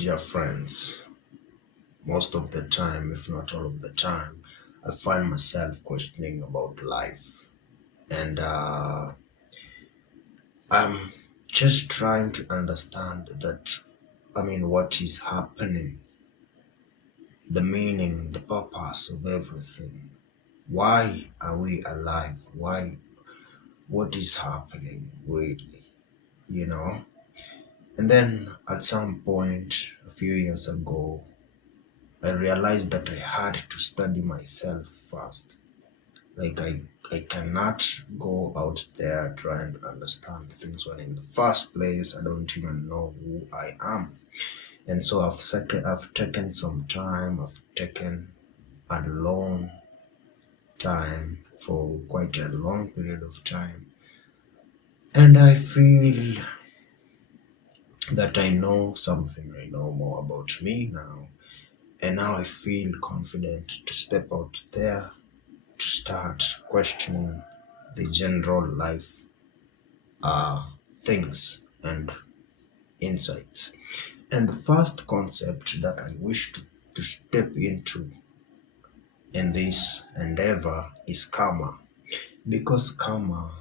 Dear friends, most of the time, if not all of the time, I find myself questioning about life. And I'm just trying to understand what is happening, the meaning, the purpose of everything. Why are we alive? What is happening really? You know? And then at some point, a few years ago, I realized that I had to study myself first. I cannot go out there trying to understand things when in the first place I don't even know who I am. And so I've taken some time, I've taken a long time for quite a long period of time. And I feel that I know something, I know more about me now. And now I feel confident to step out there to start questioning the general life things and insights. And the first concept that I wish to step into in this endeavor is karma. Because karma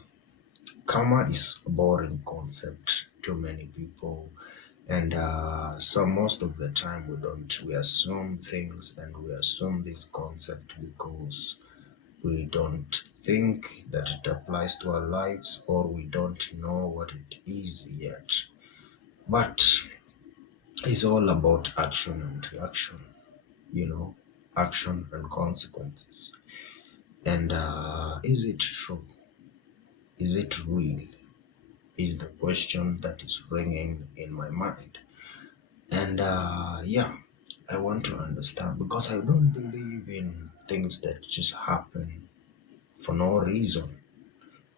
is a boring concept to many people. And so most of the time we assume things and we assume this concept because we don't think that it applies to our lives or we don't know what it is yet. But it's all about action and reaction, you know, action and consequences. And is it true? Is it real? Is the question that is ringing in my mind. And I want to understand because I don't believe in things that just happen for no reason.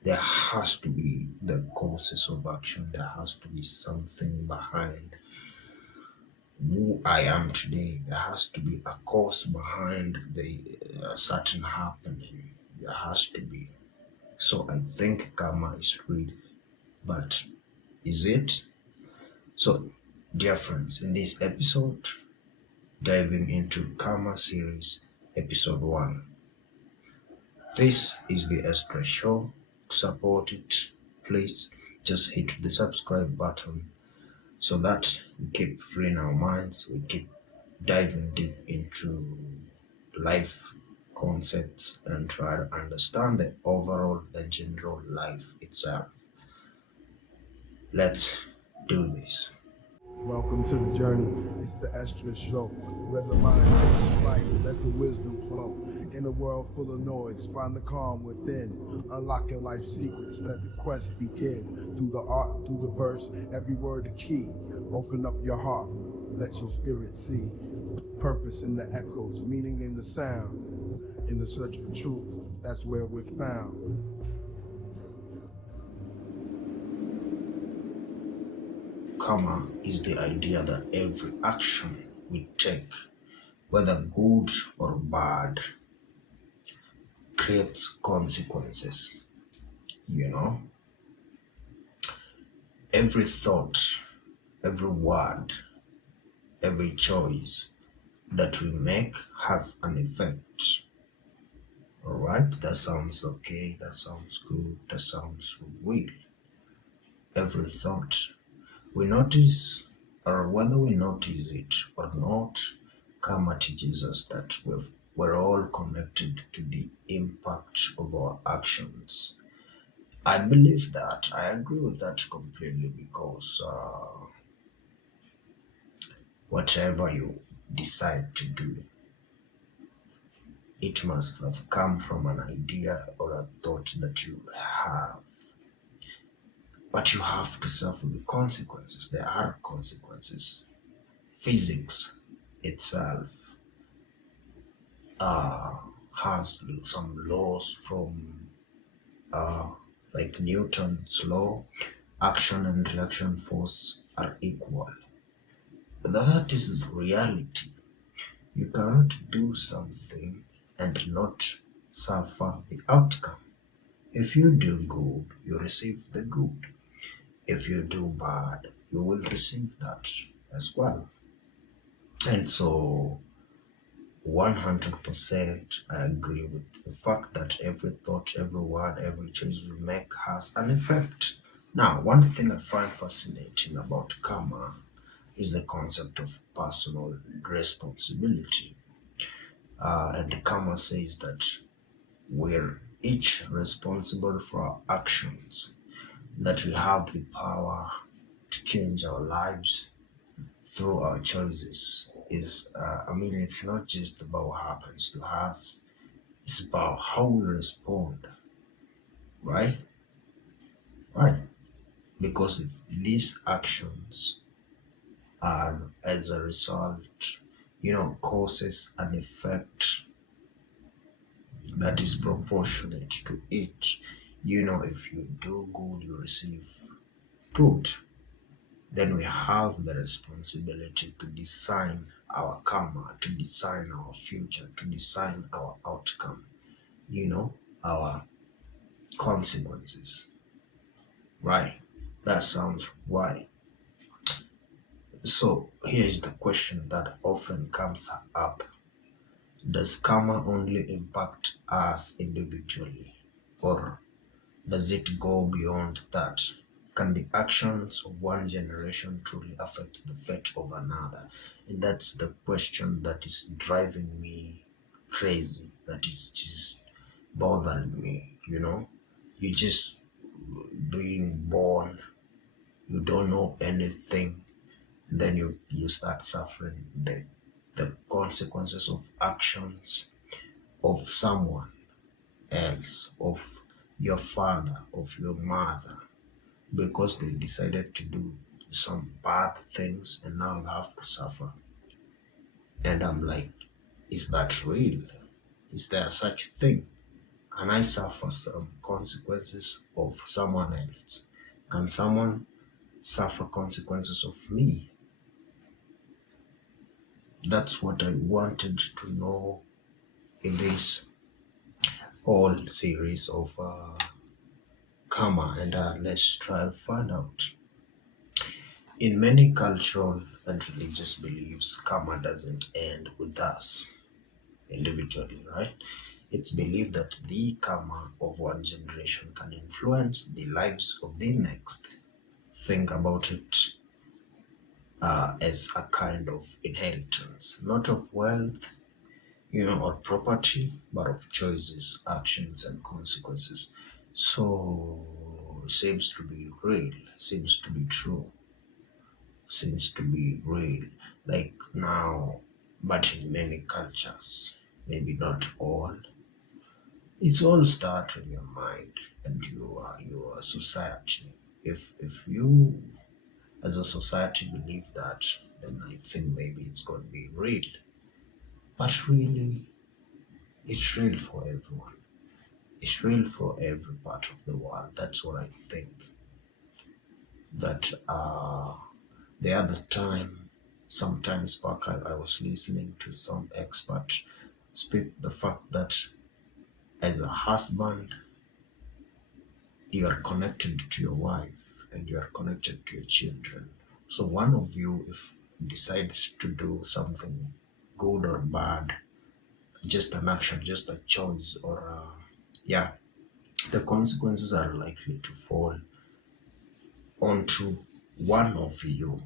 There has to be the causes of action. There has to be something behind who I am today. There has to be a cause behind the certain happening. There has to be. So I think karma is real, but is it? So, dear friends, in this episode, diving into Karma series, episode 1. This is the Esdras show. To support it, please just hit the subscribe button so that we keep freeing our minds, we keep diving deep into life concepts and try to understand the overall and general life itself. Let's do this. Welcome to the journey. It's the Esdras show, where the mind takes flight, let the wisdom flow. In a world full of noise, find the calm within. Unlock your life secrets, let the quest begin. Through the art, through the verse, every word a key. Open up your heart, let your spirit see. Purpose in the echoes, meaning in the sound. In the search for truth, that's where we're found. Karma is the idea that every action we take, whether good or bad, creates consequences. You know, every thought, every word, every choice that we make has an effect. All right, that sounds okay, that sounds good, that sounds real. Every thought we notice, or whether we notice it or not, karma teaches us that we're all connected to the impact of our actions. I believe that. I agree with that completely because whatever you decide to do, it must have come from an idea or a thought that you have. But you have to suffer the consequences. There are consequences. Physics itself uh, has some laws from uh, like Newton's law. Action and reaction force are equal. That is reality. You cannot do something and not suffer the outcome. If you do good, you receive the good. If you do bad, you will receive that as well. And so 100% I agree with the fact that every thought, every word, every choice we make has an effect. Now, one thing I find fascinating about karma is the concept of personal responsibility. And karma says that we're each responsible for our actions, that we have the power to change our lives through our choices. It's not just about what happens to us, it's about how we respond, right? Right. Because if these actions are as a result, causes an effect that is proportionate to it. If you do good, you receive good. Then we have the responsibility to design our karma, to design our future, to design our outcome, our consequences. Right. That sounds right. So here's the question that often comes up. Does karma only impact us individually? Or does it go beyond that? Can the actions of one generation truly affect the fate of another? And that's the question that is driving me crazy, that is just bothering me, You just being born, you don't know anything, and then you start suffering the consequences of actions of someone else, of your father, of your mother, because they decided to do some bad things and now you have to suffer. And I'm like, is that real? Is there such thing? Can I suffer some consequences of someone else? Can someone suffer consequences of me? That's what I wanted to know in this whole series of karma, and let's try to find out. In many cultural and religious beliefs, karma doesn't end with us individually, right? It's believed that the karma of one generation can influence the lives of the next. Think about it as a kind of inheritance, not of wealth, or property, but of choices, actions, and consequences. So, seems to be real, seems to be true, seems to be real. Like now, but in many cultures, maybe not all, it's all start in your mind and your society. If you as a society believe that, then I think maybe it's going to be real. But really, it's real for everyone. It's real for every part of the world. That's what I think. That the other time, sometimes back, I was listening to some expert speak the fact that as a husband, you are connected to your wife and you are connected to your children. So one of you, if decides to do something good or bad, just an action, just a choice, or yeah, the consequences are likely to fall onto one of you,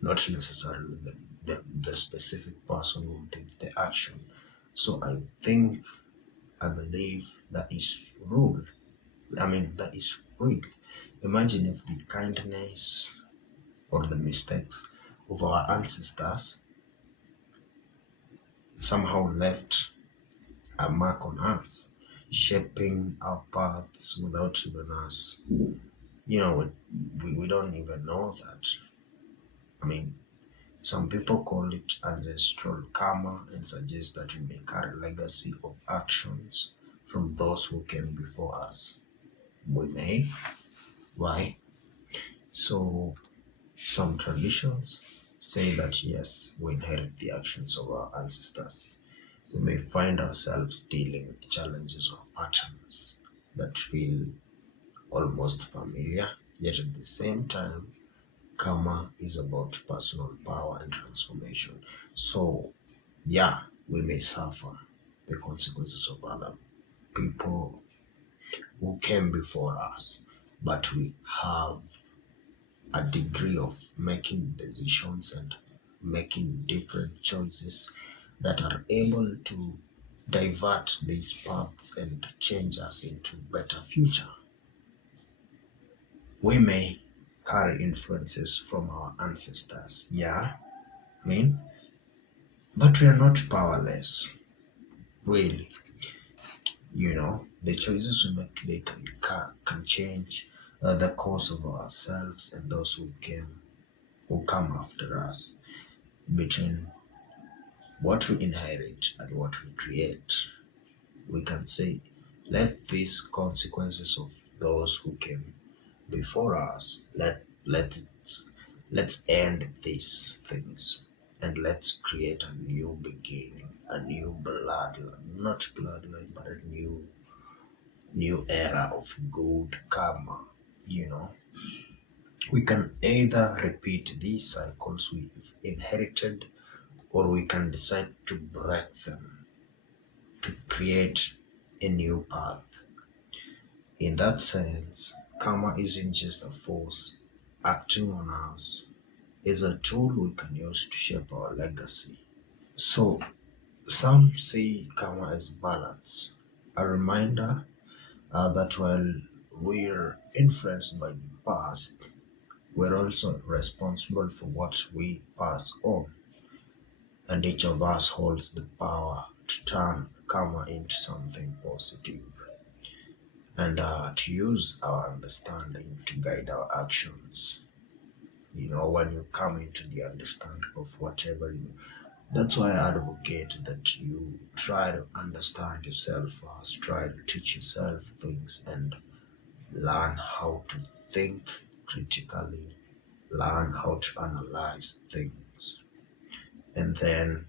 not necessarily the specific person who did the action. So I believe that is rule. That is real. Imagine if the kindness or the mistakes of our ancestors somehow left a mark on us, shaping our paths without even us. We don't even know that. I mean, some people call it ancestral karma and suggest that we may carry legacy of actions from those who came before us. We may. Why? So, some traditions say that yes, we inherit the actions of our ancestors. We may find ourselves dealing with challenges or patterns that feel almost familiar, yet at the same time, karma is about personal power and transformation. So, yeah, we may suffer the consequences of other people who came before us, but we have a degree of making decisions and making different choices that are able to divert these paths and change us into better future. We may carry influences from our ancestors, yeah, I mean, but we are not powerless, really. The choices we make today can change the course of ourselves and those who come after us. Between what we inherit and what we create, we can say, let these consequences of those who came before us, let's end these things and let's create a new beginning, a new bloodline, not bloodline, but a new era of good karma. You know, we can either repeat these cycles we've inherited, or we can decide to break them to create a new path. In that sense, karma isn't just a force acting on us, it's a tool we can use to shape our legacy. So, some see karma as balance, a reminder that while we're influenced by the past, we're also responsible for what we pass on, and each of us holds the power to turn karma into something positive and to use our understanding to guide our actions. When you come into the understanding of whatever you, that's why I advocate that you try to understand yourself first, try to teach yourself things and learn how to think critically, learn how to analyze things. And then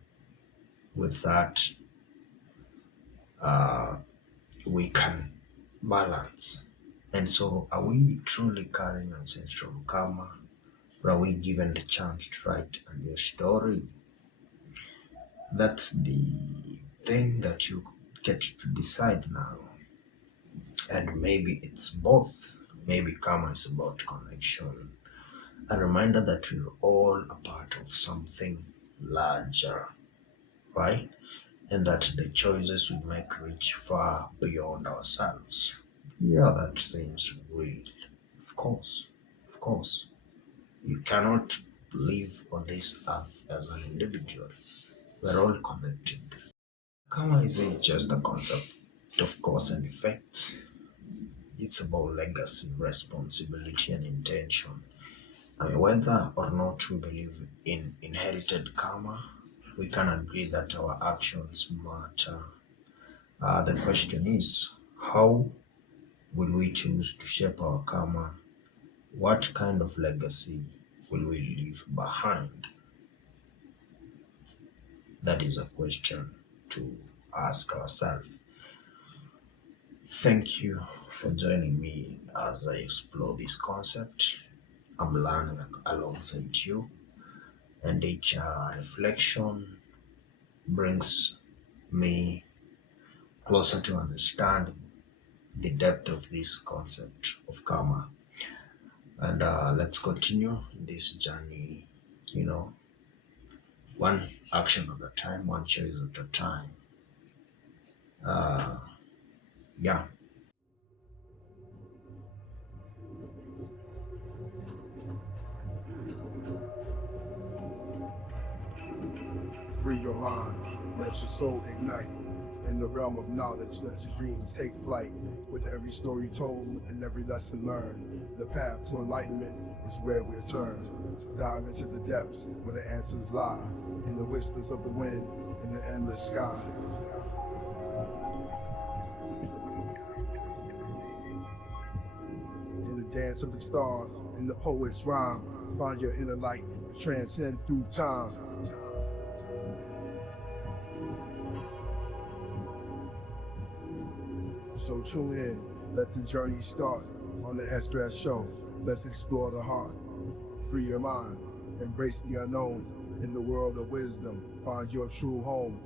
with that, uh, we can balance. And so, are we truly carrying ancestral karma? Or are we given the chance to write a new story? That's the thing that you get to decide now. And maybe it's both. Maybe karma is about connection, a reminder that we're all a part of something larger, right? And that the choices we make reach far beyond ourselves. Yeah, that seems real. Of course, of course. You cannot live on this earth as an individual. We're all connected. Karma isn't just a concept of cause and effect. It's about legacy, responsibility, and intention. I mean, whether or not we believe in inherited karma, we can agree that our actions matter. The question is, how will we choose to shape our karma? What kind of legacy will we leave behind? That is a question to ask ourselves. Thank you for joining me as I explore this concept. I'm learning alongside you, and each reflection brings me closer to understand the depth of this concept of karma. And let's continue in this journey, you know, one action at a time, one choice at a time. Uh, yeah. Free your mind, let your soul ignite. In the realm of knowledge, let your dreams take flight. With every story told and every lesson learned, the path to enlightenment is where we turn. Dive into the depths where the answers lie, in the whispers of the wind, in the endless sky. In the dance of the stars, in the poet's rhyme, find your inner light, transcend through time. So tune in, let the journey start on the Esdras show. Let's explore the heart, free your mind, embrace the unknown, In the world of wisdom, find your true home.